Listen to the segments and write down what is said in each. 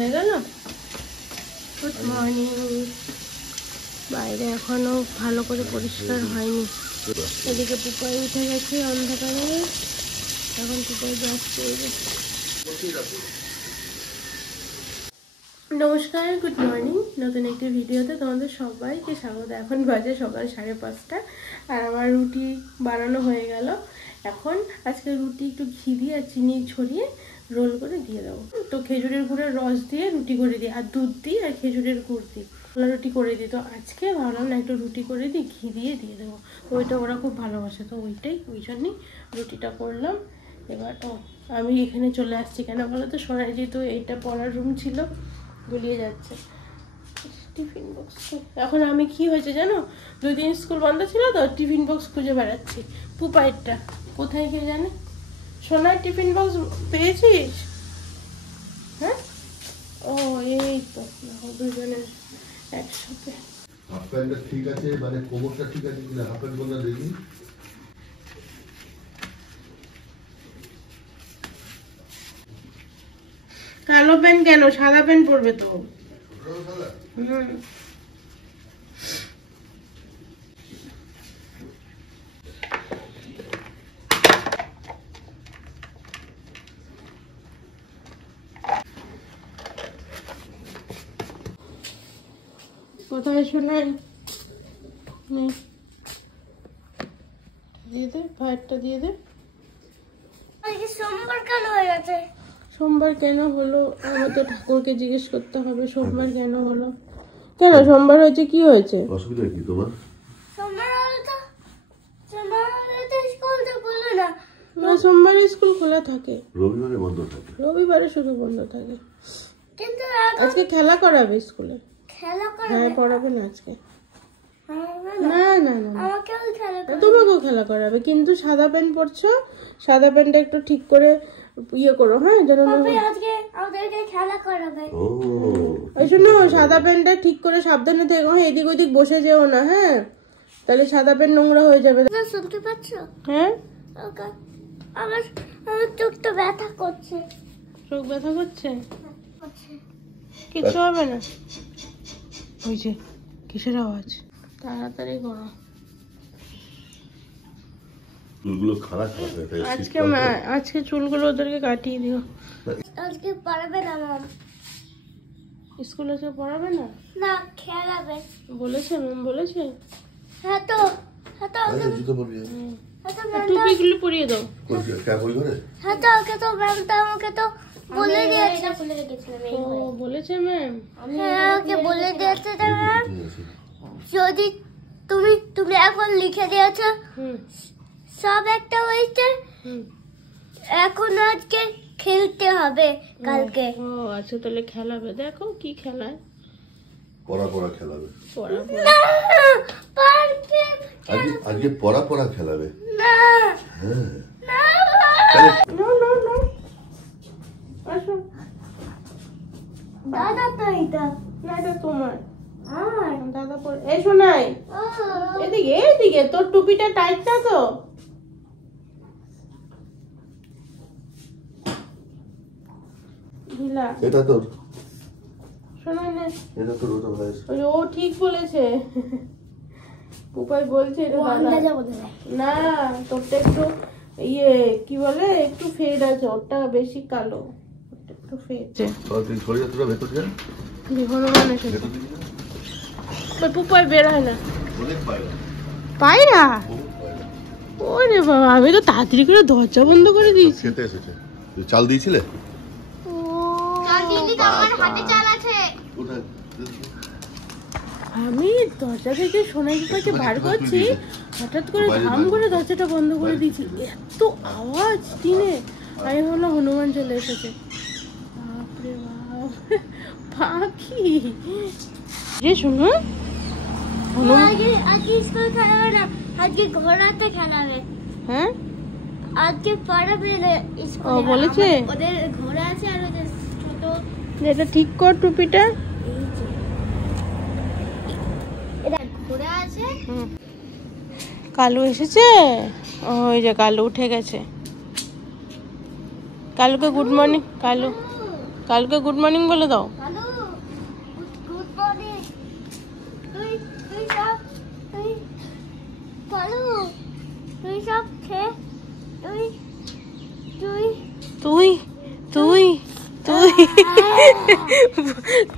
হয়ে গেল। Good morning. বাইরে এখনো ভালো করে পরিষ্কার হয়নি। এদিকে পুপাই উঠে গেছে অন্ধকারে, এখন পুপাই ব্রাশ করবে। নমস্কার, গুড মর্নিং। নতুন একটি ভিডিওতে তোমাদের সবাইকে স্বাগত। এখন বাজে সকাল 5:30 আর আমার রুটি বানানো হয়ে গেল। এখন আজকে রুটি একটু ঘি দিয়ে আর চিনি ছড়িয়ে রোল করে দিয়ে দেবো। তো খেজুরের গুড়ের রস দিয়ে রুটি করে দিই, আর দুধ দিই আর খেজুরের গুড় দিই রুটি করে দিই। তো আজকে ভাবলাম না একটু রুটি করে দিই, ঘি দিয়ে দেবো। তো ওইটা ওরা খুব ভালোবাসে, তো ওই জন্যই রুটিটা করলাম। এবার আমি এখানে চলে আসছি কেন বলো তো, সোনার যেহেতু এইটা পড়ার রুম ছিল, গুলিয়ে যাচ্ছে টিফিন বক্স। এখন আমি কি হয়েছে জানো, 2 দিন স্কুল বন্ধ ছিল তো টিফিন বক্স খুঁজে বেড়াচ্ছি। পুপাইটটা কোথায় কে জানে। সোনার টিফিন বক্স পেয়েছিস? হ্যাঁ, ও এই তো দুজনের একসাথে। হাফ প্যান্টটা ঠিক আছে, মানে কোমরটা ঠিক আছে কিনা হাফ প্যান্ট বললে দেখি। কালো প্যান্ট কেন, সাদা প্যান্ট পরবে তো। কোথায় শোনাই দিয়ে দে, ভাতটা দিয়ে দে। সোমবার কেন হয়ে গেছে? সোমবার কেন হলো আমাদের ঠাকুরকে জিজ্ঞেস করতে হবে। সোমবার কেন হলো, কেন সোমবার হয়েছে, কি হয়েছে? অসুবিধা কি তোমার? সোমবার হলে তো স্কুল তো খুলে না। না, সোমবারে স্কুল খোলা থাকে, রবিবারে বন্ধ থাকে। রবিবারে শুধু বন্ধ থাকে। কিন্তু আজকে খেলা করাবে স্কুলে। খেলা করে হ্যাঁ, পড়াবে না আজকে। না না না, আমাকেও খেলা করে। তোমাকেও খেলা করাবে, কিন্তু সাদা প্যান্ট পরছো, সাদা প্যান্টটা একটু ঠিক করে ইয়ে করো, হ্যাঁ যেন না। আজকে আমাদেরকে খেলা করাবে। ও ওই শোনো, সাদা প্যান্টটা ঠিক করে সাবধানে থেকো, হ্যাঁ এদিক ওদিক বসে যেও না, হ্যাঁ তাহলে সাদা প্যান্ট নোংরা হয়ে যাবে। শুনতে পাচ্ছ? হ্যাঁ, আমার আমার চোখটা ব্যথা করছে। চোখ ব্যথা করছে, কিচ্ছু হবে না। ওই যে কিসের আওয়াজ, তাড়াতাড়ি করো। চুলগুলো খারাপ হবে। আজকে চুলগুলো ওদেরকে কাটিয়ে দিও। আজকে পড়াবে না ম্যাম। স্কুলে এসে পড়াবে না? না, খেলাবে বলেছে ম্যাম, বলেছে। হ্যাঁ তো জুতো পরবি? টুপিগুলো পরিয়ে দাও। ক্যাপ ওই ঘরে? হ্যাঁ তো আমাকে তো বলে দিয়েছে। ও বলেছে ম্যাম। হ্যাঁ, আমাকে বলে দিয়েছে ম্যাম, যদি তুমি এখন লিখে দিয়েছো সব একটা হয়েছে, এখন আজকে খেলতে হবে কালকে। ও আচ্ছা, তাহলে খেলাবে। দেখো কি খেলায়। পড়া খেলাবে। আজকে পড়া খেলাবে। না হ্যাঁ, আসো। দাদা তো এটা না, এটা তোমার। আর দাদা পরে এসো নাই, এদিকে এদিকে। তোর টুপিটা টাইট না তো? ঢিলা। এটা তোর, শোনো না, এটা তোর ওটা ভাই। ও ঠিক বলেছে। উপায় বলছে এটা দাদা। না, তোরটা একটু ইয়ে কি বলে, একটু ফেড আছে, ওটা বেশি কালো, ওটা একটু ফেড। তুই সরে যা, তোরা ভেতর যা। হনুমান এসেছে। ভেতর দিকে যা। ওই পুপাই বের হয় না। অনেক পায়রা। পায়রা? বহু পায়রা। ওরে বাবা, আমি তো তাড়াতাড়ি করে দরজা বন্ধ করে দিয়েছি। খেতে এসেছে। তুই চাল দিয়েছিলে? আমি দরজা থেকে সোনাই পুপাইকে বার করছি, হঠাৎ করে ধাম করে দরজাটা বন্ধ করে দিয়েছি। এত আওয়াজ টিনে, আমি ভাবলাম হনুমান চলে এসেছে। বাপরে বাপ, পাখি রে। শোনো, আজকে স্কুল খেলাবে না, আজকে ঘোড়াতে খেলাবে। হ্যাঁ আজকে পড়াবে না স্কুলে। ও বলেছে ওদের ঘোড়া আছে আর ওদের ছোট। এটা ঠিক কর টুপিটা। এটা ঘোড়া আছে। কালু এসেছে, ওই যে কালু উঠে গেছে। কালুকে গুড মর্নিং। কালকে গুড মর্নিং বলে দাও। Hello, good morning. তুই তুই সব তুই কালু, তুই সব খেয়ে তুই তুই তুই তুই তুই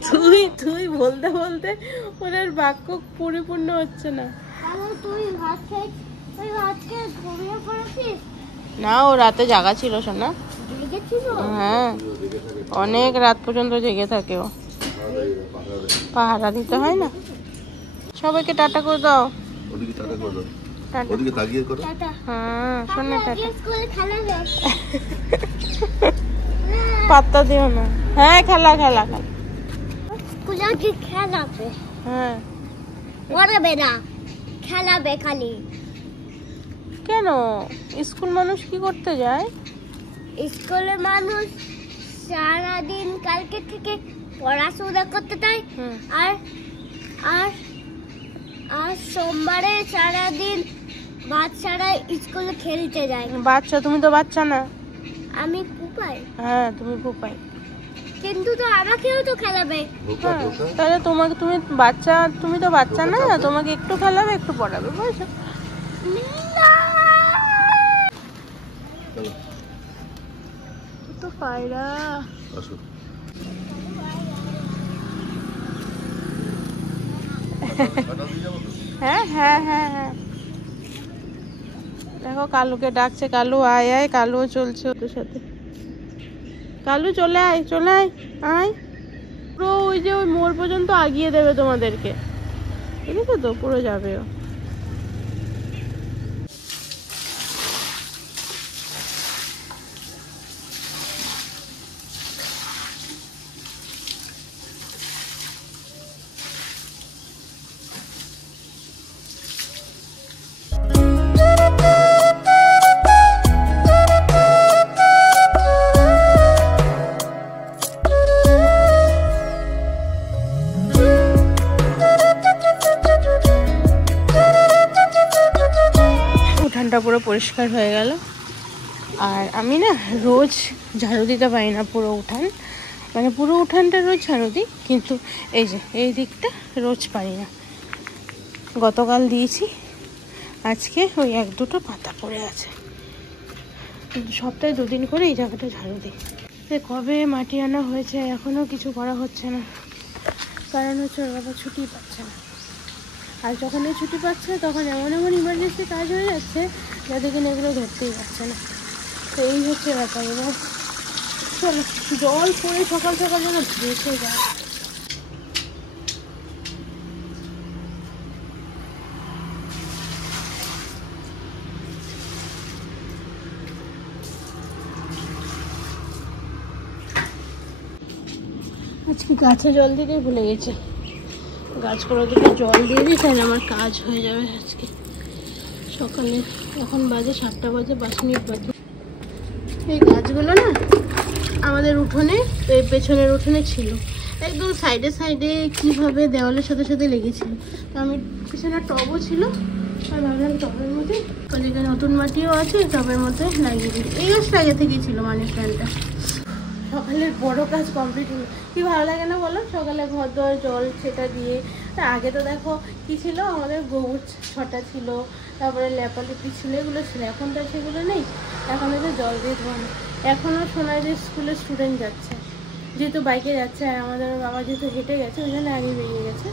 তুই তুই বলতে বলতে ওনার বাক্য পরিপূর্ণ হচ্ছে না। কালু, তুই ভাত খেয়ে ঘুমিয়ে পড়েছিস? না, ও রাতে জাগা ছিল শোনা। জেগেছিল? হ্যাঁ, অনেক রাত পর্যন্ত জেগে থাকে ও। পাহারা দিতে হয় না। সবাইকে টাটা করে দাও। ওদিকে টাটা করে দাও, টাটা। ওদিকে তাকিয়ে করো। টাটা। হ্যাঁ, শোনো টাটা। স্কুলে খেলাবে? পাত্তা দিও না। হ্যাঁ, খেলা খেলা খেলা। স্কুলে কি খেলাবে? হ্যাঁ। পড়াবে না, খেলাবে খালি। কেন? স্কুল মানুষ কি করতে যায়? স্কুলের মানুষ সারাদিন কালকে থেকে পড়াশোনা করতে যায়। হুম। আর আর আর সোমবারে সারাদিন বাচ্চারা স্কুলে খেলতে যায়। বাচ্চা? তুমি তো বাচ্চা না। আমি পুপাই, হ্যাঁ, তুমি পুপাই। কিন্তু তো আমাকেও তো খেলাবে। ধোকা হ্যাঁ, ধোকা। তাহলে তোমাকে, তুমি বাচ্চা, তুমি তো বাচ্চা না, তোমাকে একটু খেলাবে একটু পড়াবে, বুঝছো? না। চলো তো পায়রা। আসো। টাটা দিয়ে যাবো তো? হ্যাঁ হ্যাঁ হ্যাঁ হ্যাঁ। দেখো কালুকে ডাকছে, কালু আয় আয়। কালুও চলছে ওদের সাথে। কালু চলে আয়, চলে আয়, আয়। পুরো ওই যে ওই মোড় পর্যন্ত আগিয়ে দেবে তোমাদেরকে, বুঝেছো তো? পুরো যাবে ও। উঠানটা পুরো পরিষ্কার হয়ে গেল। আর আমি না রোজ ঝাড়ু দিতে পারি না পুরো উঠান, মানে পুরো উঠানটা রোজ ঝাড়ু দিই, কিন্তু এই যে এই দিকটা রোজ পারি না। গতকাল দিয়েছি, আজকে ওই এক দুটো পাতা পড়ে আছে, কিন্তু সপ্তাহে 2 দিন করে এই জায়গাটা ঝাড়ু দিই। কবে মাটি আনা হয়েছে এখনও কিছু করা হচ্ছে না, কারণ হচ্ছে ওর বাবা ছুটি পাচ্ছে না। আর যখন এই ছুটি পাচ্ছে তখন এমন এমন ইমার্জেন্সি কাজ হয়ে যাচ্ছে যাতে কিনা এগুলো ধরতেই পারছে না। তো এই হচ্ছে ব্যাপার। এবার জল পড়ে সকাল সকাল যেন ভেসে যায়। আজকে গাছে জল দিতে ভুলে গেছে, গাছগুলো দিকে জল দিয়ে দিই, তাহলে আমার কাজ হয়ে যাবে আজকে সকালে। এখন বাজে 7টা বাজে 5 মিনিট বাজে। এই গাছগুলো না আমাদের উঠোনে, এই পেছনের উঠোনে ছিল, একদম সাইডে সাইডে কীভাবে দেওয়ালের সাথে সাথে লেগেছিল। তো আমি পিছনে টবও ছিল, আর ভাবলাম টবের মধ্যে ওদিকে নতুন মাটিও আছে, টবের মধ্যে লাগিয়ে দিই। এই গাছটা আগে থেকেই ছিল, মানি প্ল্যান্টটা। সকালের বড় কাজ কমপ্লিট হলো। কি ভালো লাগে না বলো, সকালে ঘর দোয়ার জল সেটা দিয়ে। তা আগে তো দেখো কি ছিল, আমাদের গোবর ছটা ছিল, তারপরে লেপালেপি ছিল, এগুলো ছিল। এখন তো সেগুলো নেই, এখন হচ্ছে জল দিয়ে ধোয়ানো। এখনও শোনা যে স্কুলের স্টুডেন্ট যাচ্ছে, যেহেতু বাইকে যাচ্ছে, আর আমাদের বাবা যেহেতু হেঁটে গেছে ওই জন্য আগে বেরিয়ে গেছে।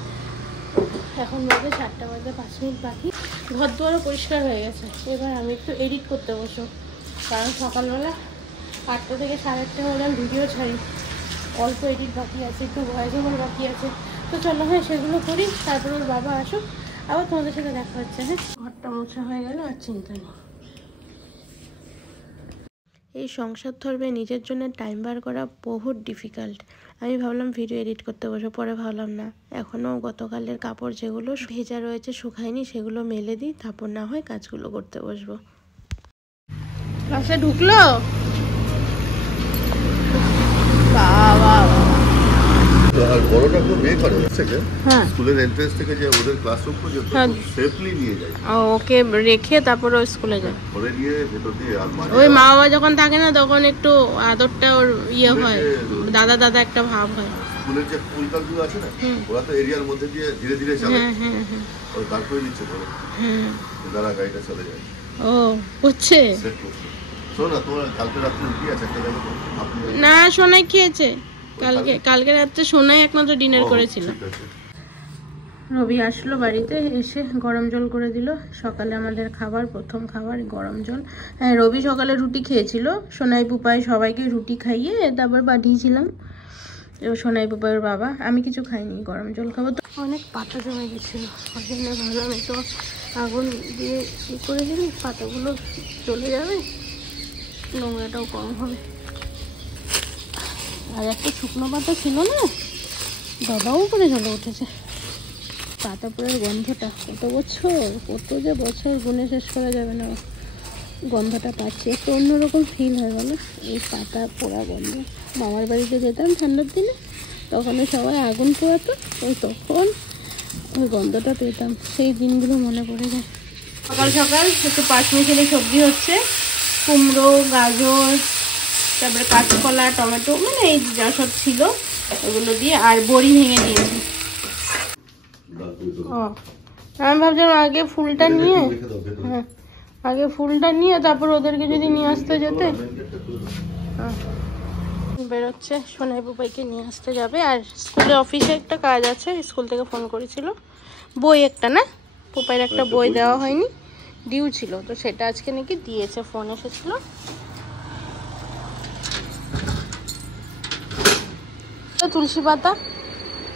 এখন বাজে 7টা বাজে 5 মিনিট বাকি, ঘর দুয়ারও পরিষ্কার হয়ে গেছে। এবার আমি একটু এডিট করতে বসো, কারণ সকালবেলা 8টা থেকে 8:30 হলে আমি ভিডিও ছাড়ি। অল্প এডিট বাকি আছে, একটু ভয়েস ওভার বাকি আছে। তো চলো, হ্যাঁ সেগুলো করি, তারপর ওর বাবা আসুক, আবার তোমাদের সাথে দেখা হচ্ছে। হ্যাঁ, ঘরটা মোছা হয়ে গেল, আর চিন্তা নেই। এই সংসার ধর্মে নিজের জন্য টাইম বার করা বহুত ডিফিকাল্ট। আমি ভাবলাম ভিডিও এডিট করতে বসে, পরে ভাবলাম না, এখনও গতকালের কাপড় যেগুলো ভেজা রয়েছে শুকায়নি, সেগুলো মেলে দিই, তারপর না হয় কাজগুলো করতে বসবো। ক্লাসে ঢুকলো বাবা বাবা। তো আর বড়টা খুব বিয়ে করে থেকে হ্যাঁ স্কুলের এন্ট্রেন্স থেকে যে ওদের ক্লাসরুম পর্যন্ত হ্যাঁ। সেফলি নিয়ে যায়, ওকে রেখে তারপর ও স্কুলে যায়। ধরে নিয়ে ভেতর দিয়ে। আর মাঝে ওই মা বাবা যখন থাকে না তখন একটু আদরটা ওর ইয়ে হয়, দাদা দাদা একটা ভাব হয়। স্কুলের যে স্কুলগুলো আছে না, ওরা তো এরিয়ার মধ্যে দিয়ে ধীরে ধীরে চলে, হ্যাঁ হ্যাঁ হ্যাঁ ওই তারপরে নিচ্ছে ধরে হ্যাঁ। দাঁড়া গাড়িটা চলে যায়। ও বুঝছে সেট করছে। শোনো না, তোমার কালকে রাত্রে কি আছে একটা দেখো তো, আপনি না সোনাই খেয়েছে কালকে রাত্রে সোনাই একমাত্র ডিনার করেছিল। ঠিক আছে। রবি আসলো বাড়িতে, এসে গরম জল করে দিল। সকালে আমাদের খাবার, প্রথম খাবার গরম জল। হ্যাঁ রবি সকালে রুটি খেয়েছিল, সোনাই পুপাই সবাইকে রুটি খাইয়ে তারপর পাঠিয়েছিলাম। এবার সোনাই পুপাইয়ের বাবা, আমি কিছু খাইনি, গরম জল খাবো। তো অনেক পাতা জমে গেছিলো, ওই জন্য ভাবলাম একটু আগুন দিয়ে ই করে দিলে পাতাগুলো চলে যাবে, নোংরাটাও কম হবে। আর একটা শুকনো পাতা ছিল না, বাবাও করে জ্বলে উঠেছে। পাতা পোড়ার গন্ধটা কত যে বছর গুনে শেষ করা যাবে না, গন্ধটা পাচ্ছি। একটা অন্যরকম ফিল হয় বলো, এই পাতা পোড়া গন্ধ। মামার বাড়িতে যেতাম ঠান্ডার দিনে, তখন সবাই আগুন পোড়াতো, ওই তখন ওই গন্ধটা পেতাম, সেই দিনগুলো মনে পড়ে যায়। সকাল সকাল একটু পাঁচমিশালি সবজি হচ্ছে, কুমড়ো, গাজর, তারপরে কাঁচকলা, টমেটো, মানে এই যা সব ছিল ওগুলো দিয়ে, আর বড়ি ভেঙে দিয়েছি। ও আমি ভাবছিলাম আগে ফুলটা নিয়ে, হ্যাঁ আগে ফুলটা নিয়ে তারপর ওদেরকে যদি নিয়ে আসতে যেতে। বেরোচ্ছে, সোনাই পুপাইকে নিয়ে আসতে যাবে। আর স্কুলে অফিসে একটা কাজ আছে, স্কুল থেকে ফোন করেছিল, বই একটা না, পুপাইয়ের একটা বই দেওয়া হয়নি, ডিউ ছিল, তো সেটা আজকে নাকি দিয়েছে, ফোন এসেছিল। তুলসী পাতা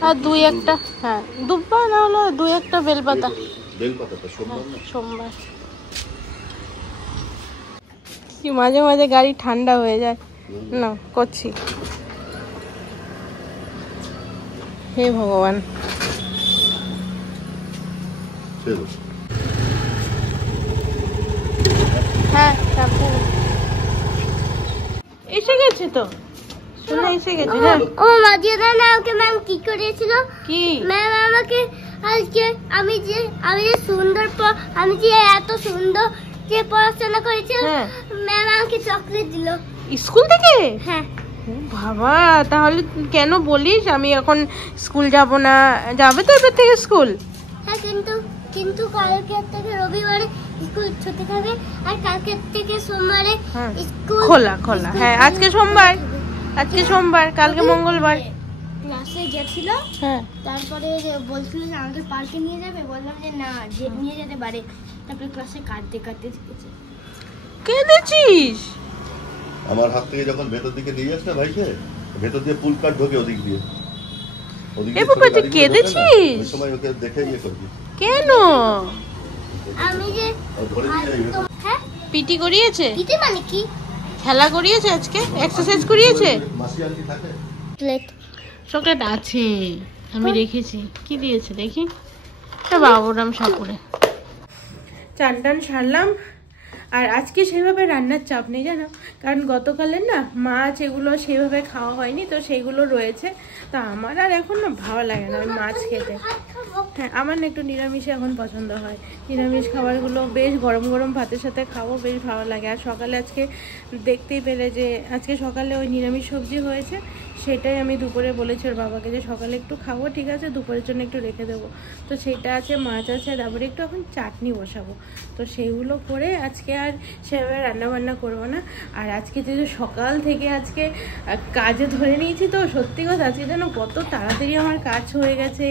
আর দুই একটা, হ্যাঁ দুব্বা না হলো দুই একটা বেলপাতা, সোমবার। কি মাঝে মাঝে গাড়ি ঠান্ডা হয়ে যায় না, করছি। হে ভগবান, হ্যাঁ এসে গেছে তো, শোনা এসে গেছে। হ্যাঁ ও মাঝে না আমাকে ম্যাম কি করেছিল, কি ম্যাম আমাকে আজকে আমি যে সুন্দর আমি যে এত সুন্দর যে পড়াশোনা করেছি, হ্যাঁ ম্যাম আমাকে চকলেট দিল স্কুল থেকে। হ্যাঁ বাবা, তাহলে কেন বলিস আমি এখন স্কুল যাব না? যাবে তো এবার থেকে স্কুল। হ্যাঁ কিন্তু কালকে থেকে রবিবারে স্কুল ছুটি থাকে, আর কালকে থেকে সোমবারে স্কুল খোলা। হ্যাঁ আজকে সোমবার, কালকে মঙ্গলবার। ক্লাসে গেছিল, হ্যাঁ তারপরে বলছিল যে আমাকে পার্কে নিয়ে যাবে, বললাম যে না, নিয়ে যেতে পারে। তারপরে ক্লাসে কাঁদতে শিখেছে। কেঁদেছিস? আমার হাত থেকে যখন ভেতর দিকে নিয়ে যাস না ভাইকে, ভেতর দিয়ে পুল কাট ঢোকে ওদিক দিয়ে, কেঁদেছিস? ওই সময় ওকে দেখে ইয়ে করবি। কেন? আমি যে ধরে দিয়ে হ্যাঁ পিটি করিয়েছে? পিটি মানে কি? খেলা করিয়েছে, আজকে এক্সারসাইজ করিয়েছে। মাসি আন্টি থাকে, চকলেট আছে, আমি রেখেছি। কি দিয়েছে দেখি, বাবুরাম সাপুরে। চান টান সারলাম, আর আজকে সেভাবে রান্নার চাপ নেই জানো, কারণ গতকালের না মাছ এগুলো সেভাবে খাওয়া হয়নি, তো সেইগুলো রয়েছে। তা আমার আর এখন না ভালো লাগে না ওই মাছ খেতে। হ্যাঁ আমার না একটু নিরামিষ এখন পছন্দ হয়, নিরামিষ খাবারগুলো বেশ গরম গরম ভাতের সাথে খাবো, বেশ ভালো লাগে। আর সকালে আজকে দেখতেই পেলে যে আজকে সকালে ওই নিরামিষ সবজি হয়েছে, সেটাই আমি দুপুরে বলেছি ওর বাবাকে যে সকালে একটু খাবো, ঠিক আছে দুপুরের জন্য একটু রেখে দেবো। তো সেটা আছে, মাছ আছে, তারপরে একটু এখন চাটনি বসাবো। তো সেইগুলো করে আজকে আর সেভাবে রান্নাবান্না করবো না। আর আজকে যেহেতু সকাল থেকে আজকে কাজে ধরে নিয়েছি, তো সত্যি কথা আজকে যেন কত তাড়াতাড়ি আমার কাজ হয়ে গেছে।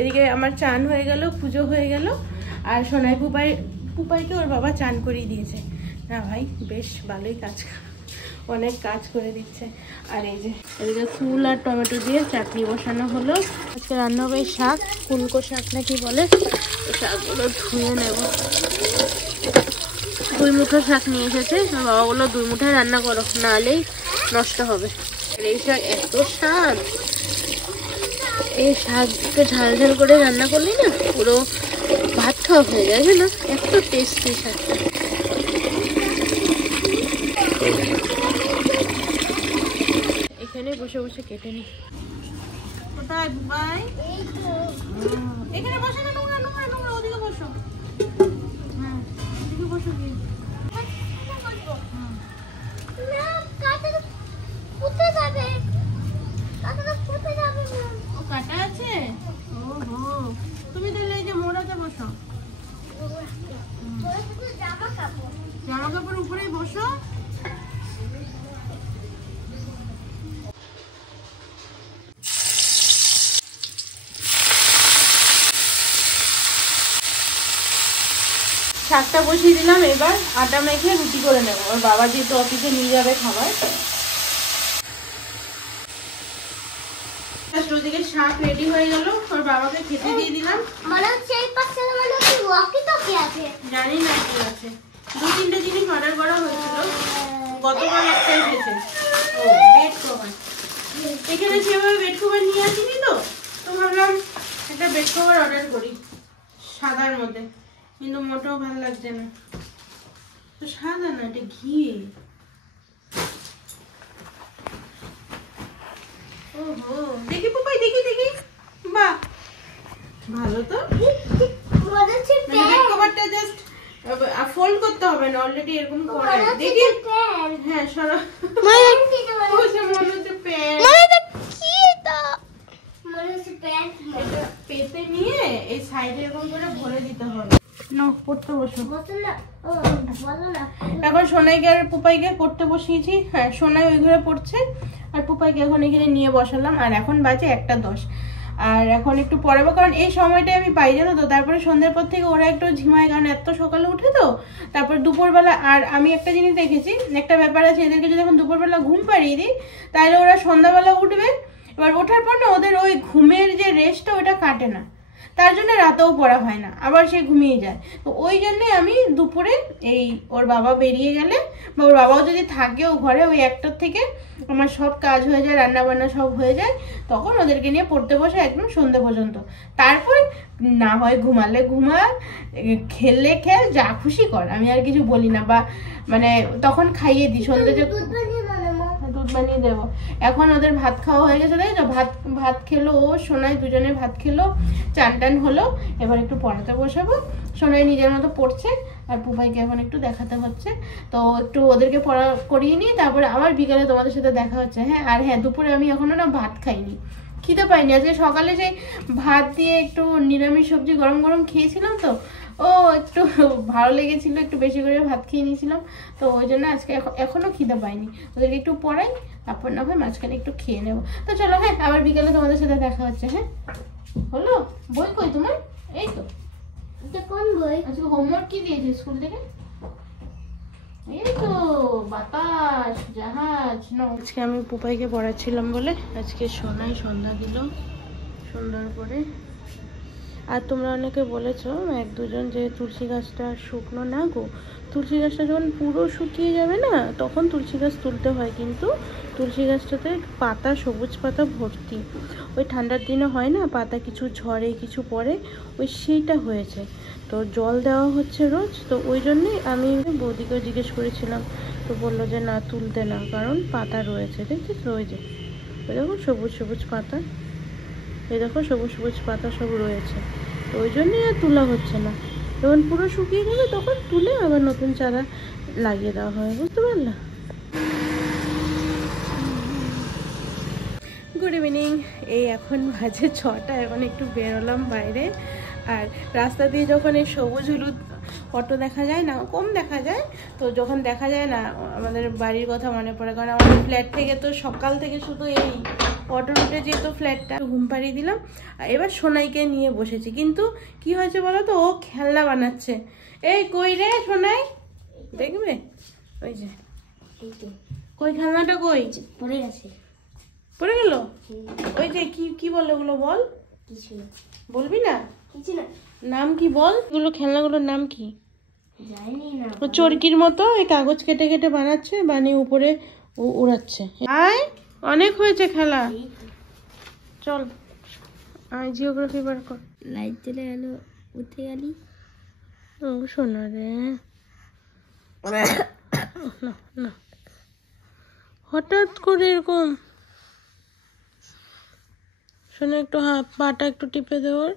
এদিকে আমার চান হয়ে গেল, পুজো হয়ে গেল, আর সোনাই পুপাইকে ওর বাবা চান করিয়ে দিয়েছে। না ভাই বেশ ভালোই অনেক কাজ করে দিচ্ছে। আর এই যে এদিকে ফুল আর টমেটো দিয়ে চাটনি বসানো হলো। আজকে রান্না হবে শাক, কুলকো শাক নাকি বলে, শাকগুলো ধুয়ে নেব। 2 মুঠো শাক নিয়ে এসেছে, বাবা বললো 2 মুঠায় রান্না করো, নাহলেই নষ্ট হবে। এই শাক এত স্বাদ, এই শাক একটু ঝাল ঝাল করে রান্না করলি না পুরো ভাত খাওয়া হয়ে যাবে না, এত টেস্টি শাকটা। এখানে বসে বসে কেটে নি। কোথায় বুবাই? এখানে বসে না, নোংরা নোংরা নোংরা, ওদিকে বসো। হ্যাঁ ওদিকে বসো কি? ও কাটা আছে? ওহো, তুমি তাহলে এই যে মোড়াতে বসো, জামা কাপড় উপরেই বসো। শাকটা বসিয়ে দিলাম, এবার আটা মেখে রুটি করে নেবো। ওর বাবা যেহেতু অফিসে নিয়ে যাবে খাবার। ওদিকে শাক রেডি হয়ে গেল, ওর বাবাকে খেতে দিয়ে দিলাম। জানি না কি আছে, 2-3টে জিনিস অর্ডার করা হয়েছিল, গতকাল একটা এসেছে। ও বেড কভার, এখানে সেভাবে বেড কভার নিয়ে আসিনি তো, তো ভাবলাম একটা বেড কভার অর্ডার করি সাদার মধ্যে, কিন্তু মোটেও ভালো লাগছে না। তো সাদা না, এটা ঘি। ওহো, দেখি পুপাই, দেখি দেখি, বাহ ভালো তো। বেড কভারটা জাস্ট ফোল্ড করতে হবে না, অলরেডি এরকম করা। দেখি, হ্যাঁ সরা, মনে হচ্ছে প্যান্ট। এটা পেতে নিয়ে এই সাইডে এরকম করে ভরে দিতে হবে। না পড়তে বসো। এখন সোনাইকে আর পুপাইকে পড়তে বসিয়েছি। হ্যাঁ সোনাই ওই ঘরে পড়ছে, আর পুপাইকে এখন এখানে নিয়ে বসালাম। আর এখন বাজে 1:10, আর এখন একটু পড়াবো, কারণ এই সময়টাই আমি পাই জানো তো। তারপরে সন্ধ্যের পর থেকে ওরা একটু ঝিমায়, কারণ এত সকালে উঠে তো। তারপর দুপুরবেলা, আর আমি একটা জিনিস দেখেছি, একটা ব্যাপার আছে, এদেরকে যদি এখন দুপুরবেলা ঘুম পাড়িয়ে দিই, তাহলে ওরা সন্ধ্যাবেলা উঠবে। এবার ওঠার পর না ওদের ওই ঘুমের যে রেস্টটা ওটা কাটে না, তার জন্য রাতেও পড়া হয় না, আবার সে ঘুমিয়ে যায়। তো ওই জন্যে আমি দুপুরে এই ওর বাবা বেরিয়ে গেলে, বা ওর বাবাও যদি থাকেও ঘরে, ওই 1টার থেকে আমার সব কাজ হয়ে যায়, রান্না বান্না সব হয়ে যায়, তখন ওদেরকে নিয়ে পড়তে বসে একদম সন্ধ্যে পর্যন্ত। তারপর না হয় ঘুমালে ঘুমা, খেললে খেল, যা খুশি কর, আমি আর কিছু বলি না। বা মানে তখন খাইয়ে দিই, সন্ধ্যে যে দুধ বানিয়ে দেবো। এখন ওদের ভাত খাওয়া হয়ে গেছে, তাই তো ভাত খেলো, ও সোনাই দুজনে ভাত খেলো, চান টান হলো। এবার একটু পড়াতে বসাবো। সোনাই নিজের মতো পড়ছে, আর পুপাইকে এখন একটু দেখাতে হচ্ছে। তো একটু ওদেরকে পড়া করিয়ে নিই, তারপরে আবার বিকালে তোমাদের সাথে দেখা হচ্ছে। হ্যাঁ, আর হ্যাঁ, দুপুরে আমি এখনো না ভাত খাইনি, খিদে পাইনি। আজকে সকালে সেই ভাত দিয়ে একটু নিরামিষ সবজি গরম গরম খেয়েছিলাম, তো ও একটু ভালো লেগেছিল, একটু বেশি করে ভাত খেয়ে নিয়েছিলাম। তো ওই জন্য আজকে এখনো খিদে পাইনি। ওদেরকে একটু পড়াই, তারপর না হয় মাঝখানে একটু খেয়ে নেবো। তো চলো, হ্যাঁ আবার বিকালে তোমাদের সাথে দেখা হচ্ছে। হ্যাঁ হলো, বই কই তোমার? এই তো। কোন বই? আজকে হোমওয়ার্ক কি দিয়েছে স্কুল থেকে? এই তো বাতাস জাহাজ। আজকে আমি পুপাইকে পড়াচ্ছিলাম বলে আজকে সোনাই সন্ধ্যা দিল সুন্দর করে। আর তোমরা অনেকে বলেছো 1-2জন যে তুলসী গাছটা শুকনো না গো, তুলসী গাছটা যখন পুরো শুকিয়ে যাবে না, তখন তুলসী গাছ তুলতে হয়। কিন্তু তুলসী গাছটাতে পাতা, সবুজ পাতা ভর্তি। ওই ঠান্ডার দিনে হয় না, পাতা কিছু ঝরে কিছু পড়ে, ওই সেইটা হয়েছে। তো জল দেওয়া হচ্ছে রোজ। তো ওই জন্যই আমি বৌদিকেও জিজ্ঞেস করেছিলাম, তো বললো যে না, তুলতে না, কারণ পাতা রয়েছে। দেখছিস ওই যে, ওই দেখো সবুজ সবুজ পাতা, এই দেখো সবুজ সবুজ পাতা সব রয়েছে। তো ওই জন্যই আর তোলা হচ্ছে না। যখন পুরো শুকিয়ে যাবে তখন তুলে আবার নতুন চারা লাগিয়ে দেওয়া হয়, বুঝতে পারলা? Good evening. এই এখন বাজে 6টা, এখন একটু বেরোলাম বাইরে। আর রাস্তা দিয়ে যখন এই সবুজ হলুদ অটো দেখা যায় না, কম দেখা যায়, তো যখন দেখা যায় না, আমাদের বাড়ির কথা মনে পড়ে। কারণ আমাদের ফ্ল্যাট থেকে তো সকাল থেকে শুধু এই অটো রুটে যেহেতু ফ্ল্যাটটা, ঘুম পাড়িয়ে দিলাম। আর এবার সোনাইকে নিয়ে বসেছি, কিন্তু কি হয়েছে বলো তো, ও খেলনা বানাচ্ছে। এই কই রে সোনাই, দেখবে ওই যে, কই খেলনাটা কই? পড়ে গেছে। পড়ে গেল? ওই যে কি কি বলে ওগুলো বল, কিছু বলবি না? কিছু না। নাম কি বল, এগুলো খেলনাগুলোর নাম কি? জানি না। ও চরকির মতো এই কাগজ কেটে কেটে বানাচ্ছে, বানিয়ে উপরে উড়াচ্ছে। আয়, অনেক হয়েছে খেলা, চল আয় জিওগ্রাফি বার কর। লাইট চলে গেল, উঠে গেলি। ও শোনা রে, না না, হঠাৎ করে এরকম শোনো একটু হাত পাটা একটু টিপে দেওয়ার,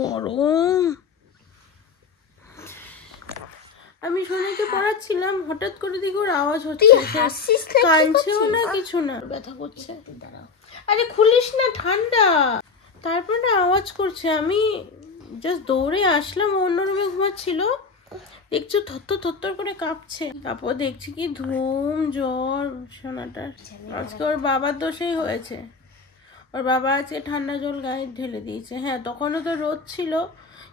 গরম। আমি সোনাকে পড়াচ্ছিলাম, হঠাৎ করে দেখি ওর আওয়াজ হচ্ছে, কাঁদছেও না কিছু না, ব্যথা করছে। আরে খুলিস না, ঠান্ডা। তারপর না আওয়াজ করছে, আমি জাস্ট দৌড়ে আসলাম, অন্য রুমে ঘুমাচ্ছিল, দেখছি থরথর থরথর করে কাঁপছে। তারপর দেখছি কি ধুম জ্বর সোনাটার। আজকে ওর বাবার দোষেই হয়েছে, ওর বাবা আজকে ঠান্ডা জল গায়ে ঢেলে দিয়েছে। হ্যাঁ তখনও তো রোদ ছিল,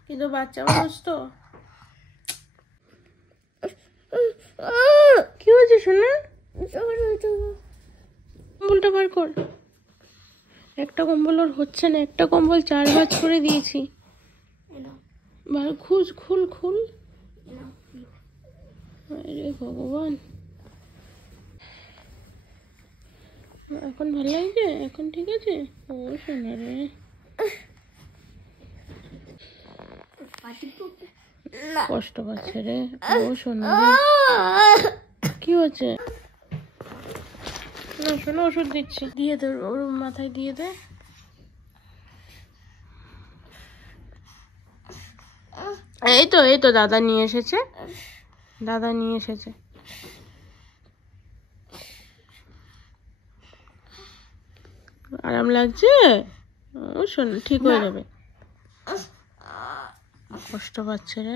কিন্তু বাচ্চা মানুষ তো। কি হয়েছে সোনা? কম্বলটা বার কর। একটা কম্বল ওর হচ্ছে না, একটা কম্বল 4 ভাঁজ করে দিয়েছি। খুল খুল খুল। আরে ভগবান, এখন ভালো লাগছে? এখন ঠিক আছে? ও সোনা রে, কষ্ট পাচ্ছে রে। ও সোনা রে, কি হচ্ছে? না শোনো, ওষুধ দিচ্ছি, দিয়ে দে ওর মাথায়, দিয়ে দে। এই তো দাদা নিয়ে এসেছে, দাদা নিয়ে এসেছে। আরাম লাগছে? ও শোন, ঠিক হয়ে যাবে। কষ্ট পাচ্ছে রে।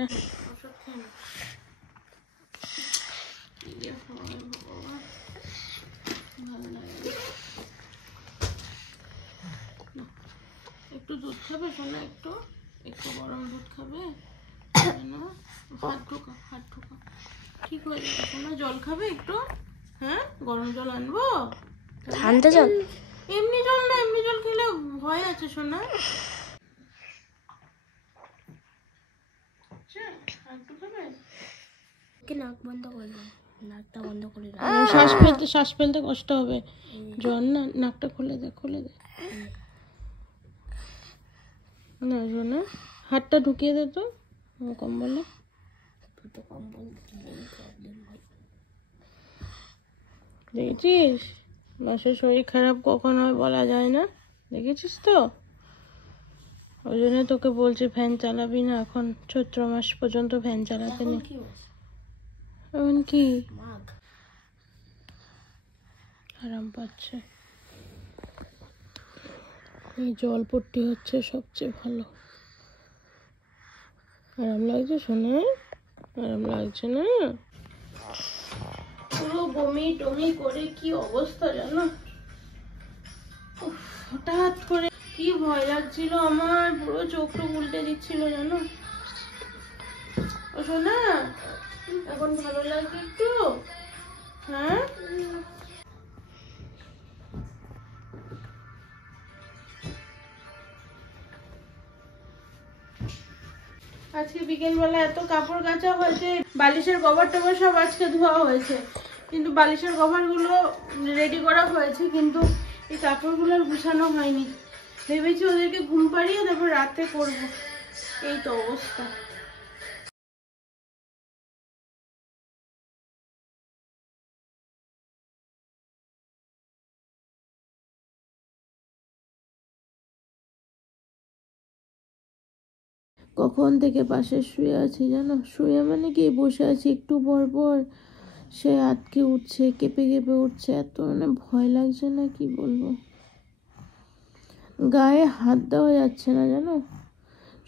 একটু দুধ খাবে শোনা, একটু একটু গরম দুধ খাবে না? হাত ঢোকা, হাত ঢোকা, ঠিক হয়ে যাবে শোনা। জল খাবে একটু? হ্যাঁ গরম জল আনবো? ঠান্ডা জল? এমনি জল না, এমনি জল খেলে ভয় আছে শোনা। নাক বন্ধ করবে, নাকটা বন্ধ করে শ্বাস ফেলতে কষ্ট হবে, জ্বর না। নাকটা খুলে দে, খুলে দে না শোনা। হাতটা ঢুকিয়ে দে তো কম্বলে। দেখেছিস মাসের শরীর খারাপ কখন হয় বলা যায় না, দেখেছিস তো? ওই জন্য তোকে বলছি ফ্যান চালাবি না, এখন চৈত্র মাস পর্যন্ত ফ্যান চালাতে নেই। এখন কি আরাম পাচ্ছে, এই জল পট্টি হচ্ছে সবচেয়ে ভালো। আরাম লাগছে শোনা? আরাম লাগছে না? পুরো বমি টমি করে কি অবস্থা জানো? হঠাৎ করে কি ভয় লাগছিল আমার, পুরো চোখটা উল্টে দিচ্ছিল জানো। ও শোনা, এখন ভালো লাগছে একটু? হ্যাঁ আজকে বিকেলবেলা এত কাপড় কাচা হয়েছে, বালিশের কভার টভার সব আজকে ধোয়া হয়েছে, কিন্তু বালিশের কভার গুলো রেডি করা হয়েছে, কিন্তু এই কাপড়গুলো আর গুছানো হয়নি। ভেবেছি ওদেরকে ঘুম পাড়িয়ে তারপর রাতে করবো, এই তো অবস্থা। কখন থেকে পাশে শুয়ে আছি জানো, শুয়ে মানে কি বসে আছি, একটু পর পর সে আটকে উঠছে, কেঁপে কেঁপে উঠছে, এত মানে ভয় লাগছে না কি বলবো। গায়ে হাত দেওয়া যাচ্ছে না জানো।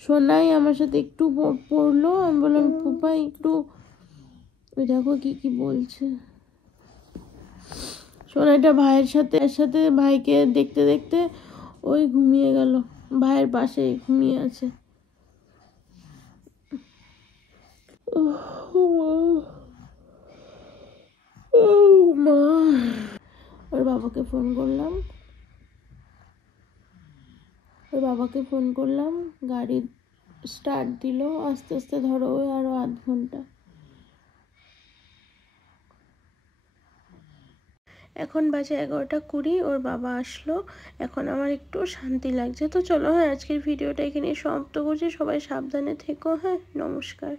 সোনাই আমার সাথে একটু পড়লো, আমি বললাম পুপাই একটু, ওই দেখো কি কি বলছে। সোনাইটা ভাইয়ের সাথে ভাইকে দেখতে দেখতে ওই ঘুমিয়ে গেল, ভাইয়ের পাশে ঘুমিয়ে আছে। ওর বাবাকে ফোন করলাম, গাড়ি স্টার্ট দিল, আস্তে আস্তে ধরো ওই আরো আধ ঘন্টা। এখন বাজে 11:20, ওর বাবা আসলো, এখন আমার একটু শান্তি লাগছে। তো চলো হ্যাঁ, আজকের ভিডিওটা এখানে সমাপ্ত করছি। সবাই সাবধানে থেকো, হ্যাঁ নমস্কার।